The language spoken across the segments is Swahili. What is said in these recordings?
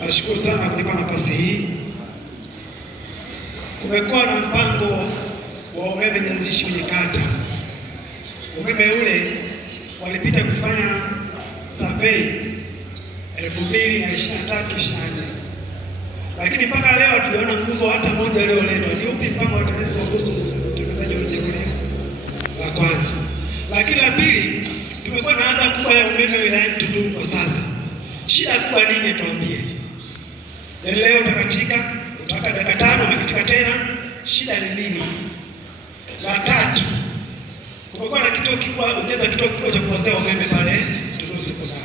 Nashukuru sana kunipa nafasi hii. Kumekuwa na mpango wa umeme nyanzishi kwenye kata. Umeme ule walipita kufanya survey 2023-24, lakini mpaka leo hatujaona nguzo hata moja iliyoletwa. Ni upi mpango wa TANESCO kuhusu utekelezaji wa jengo hili? La kwanza. Lakini la pili, tumekuwa na adha kubwa ya umeme wilayani Tunduru kwa sasa. Shida kubwa nini tuambie? Leo utakatika, utaka dakika 5 umekatika tena. Shida ni nini? La tatu, kumekuwa na kituo kikubwa, ujenzi wa kituo kikubwa cha kuwazia umeme pale Tunduru Sekondari.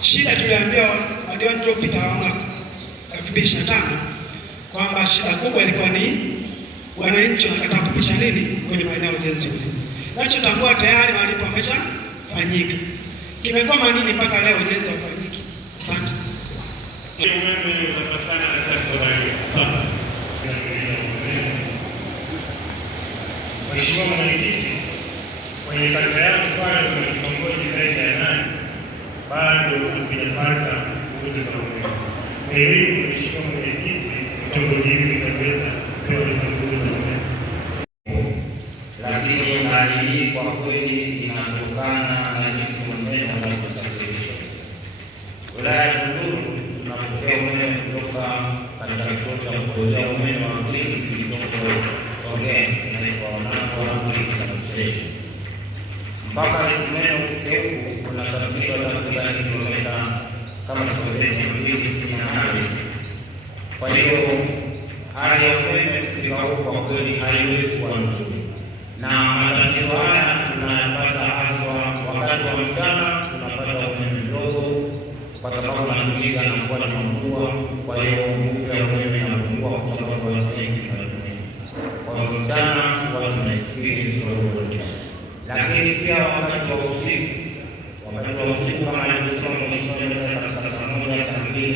Shida tuliambiwa madiwani tuliopita awamu 2025 kwamba shida kubwa ilikuwa ni wananchi wanakataa kupisha nini kwenye maeneo ya ujenzi ule. Nachotambua tayari malipo yameshafanyika. Kimekuwa manini mpaka leo ujenzi haufanyiki? Asante. Umeme unapatikana katika sekondari. Asante. Mheshimiwa Mwenyekiti, kwenye kata yangu pale kuna vitongoji zaidi ya 8 bado havijapata nguzo za umeme. Elimu, Mheshimiwa Mwenyekiti, vitongoji hivi vitaweza kupewa hizo nguzo za umeme. Lakini hali hii kwa kweli inatokana na jinsi umeme unavyosafirishwa. Wilaya ya Tunduru tunapokea umeme kutoka katika kituo cha kupozea umeme wa Green kilichoko Songea inaitwa Wanako Green Substation. Mpaka umeme ufike huku unasafirishwa takriban kilomita kama 268. Kwa hiyo hali ya umeme kufika huku kwa kweli haiwezi kuwa nzuri, na matatizo haya tunayapata haswa wakati wa mchana. Tunapata umeme mdogo kwa sababu matumizi yanakuwa ni makubwa, kwa hiyo nguvu ya umeme inapungua kwa sababu watu wengi wanatumia. Kwa hiyo mchana watu wana experience lolote, lakini pia wakati wa usiku kama alivyosema Mheshimiwa katika saa 1 saa 2,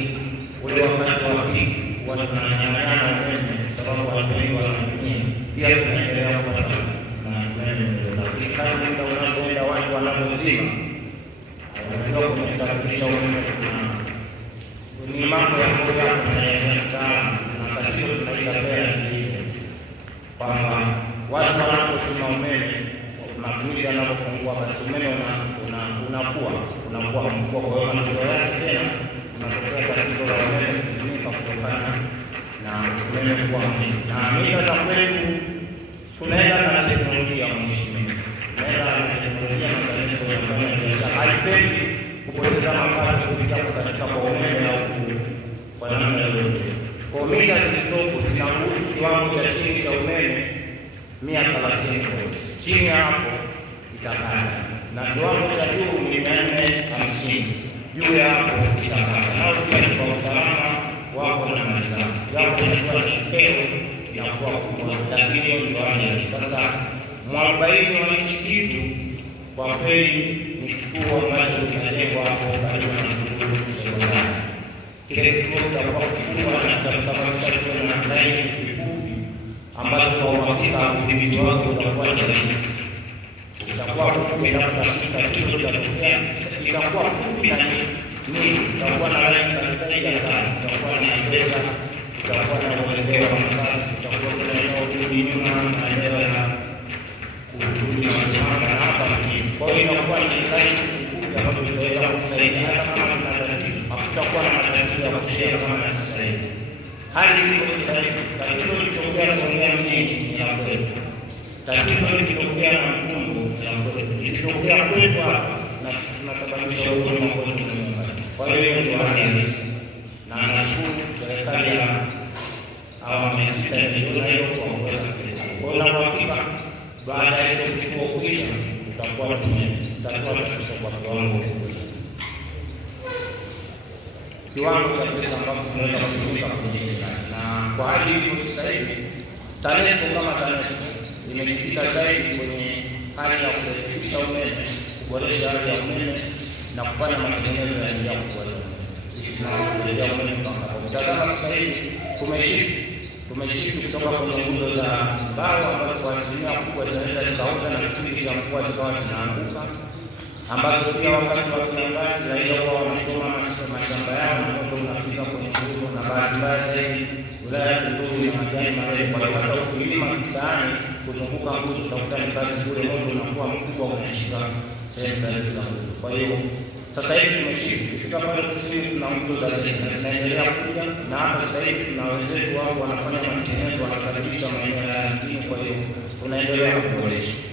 ule wakati wa peak watu wananyang'anyana umeme kwa sababu watu wengi wanatumia. Pia tunaendelea kupata na umeme mdogo, lakini kadri unapoenda watu wanapozima ndio kumesafirisha umeme. Ni mambo ya moja tunayaelewa na tatizo tunaitapea ndio kwamba watu wanapozima umeme, matumizi yanapopungua, basi umeme unakuwa mkubwa. Kwa hiyo matokeo yake tena unatokea tatizo la umeme kuzimika kutokana na umeme kuwa mwingi. Na mita za kwetu tunaenda na teknolojia mheshimiwa, tunaenda na teknolojia na TANESCO wanafanya biashara, haipendi kupoteza mapato kupitia katika kwa umeme au kwa namna yoyote. Kwa mita zilizopo zinaruhusu kiwango cha chini cha umeme 130 volts. Chini hapo itakata, na kiwango cha juu ni 450. Juu ya hapo itakata. Nao pia kwa usalama wako na mali zao. Japo inakuwa kipeo inakuwa kubwa, lakini hiyo ndio hali. Sasa mwarobaini wa hichi kitu kwa kweli ni kituo ambacho kinajengwa hapo karibu na Tunduru Sekondari. Kile kituo kitakuwa kikubwa na kitasababisha tuwe na laini fupi ambazo kwa uhakika udhibiti wake utakuwa ni rahisi. Itakuwa fupi na tatizo litatokea, itakuwa fupi na ni itakuwa na laini kabisa ya kati, itakuwa na pesa, itakuwa na uelekeo wa masasi, itakuwa na eneo kurudi nyuma na eneo ya kurudi na hapa mjini. Kwa hiyo inakuwa ni laini fupi ambayo itaweza kusaidia hata kama kuna tatizo, hakutakuwa na matatizo ya kushia kama na sasa hivi. Hali hiyo sasa hivi tatizo litokea Songea mjini ni la kwetu, tatizo litokea na Mtumbo ni la kwetu, litokea kwetu hapa na tunasababisha ugonjwa wa kwetu nyumbani. Kwa hiyo ndio hali halisi, na nashukuru serikali ya awamu ya 6 iliona hiyo kwa kuweka pesa. Kwa hiyo na hakika baada ya hicho kituo kuisha tutakuwa katika kwa kiwango cha pesa ambapo tunaweza kutumika kwenye miradi. Na kwa hali hiyo sasa hivi TANESCO kama TANESCO imejikita zaidi kwenye hali ya kurekebisha umeme, kuboresha hali ya umeme na kufanya matengenezo ya njia kubwa za umeme. Tunarejea umeme kwa mtazamo sasa hivi tumeshiki kutoka kwenye nguzo za mbao ambazo kwa asilimia kubwa zinaweza zikaoza na kipindi cha mvua zikawa zinaanguka, ambazo pia wakati wa kiangazi raia wao wanachoma mashamba yao na moto unafika. mbaya zaidi wilaya nzuri na majani marefu, kwa hiyo hata ukilima Kisaani kuzunguka nguzo utakuta ni kazi kule, moto unakuwa mkubwa unashika sehemu zaidi za nguzo. Kwa hiyo sasa hivi tumeshika kufika pale kusini, tuna nguzo za zege na zinaendelea kuja, na hapa sasa hivi tuna wenzetu wao wanafanya matengenezo, wanakaribisha maeneo ya mjini, kwa hiyo tunaendelea kuboresha.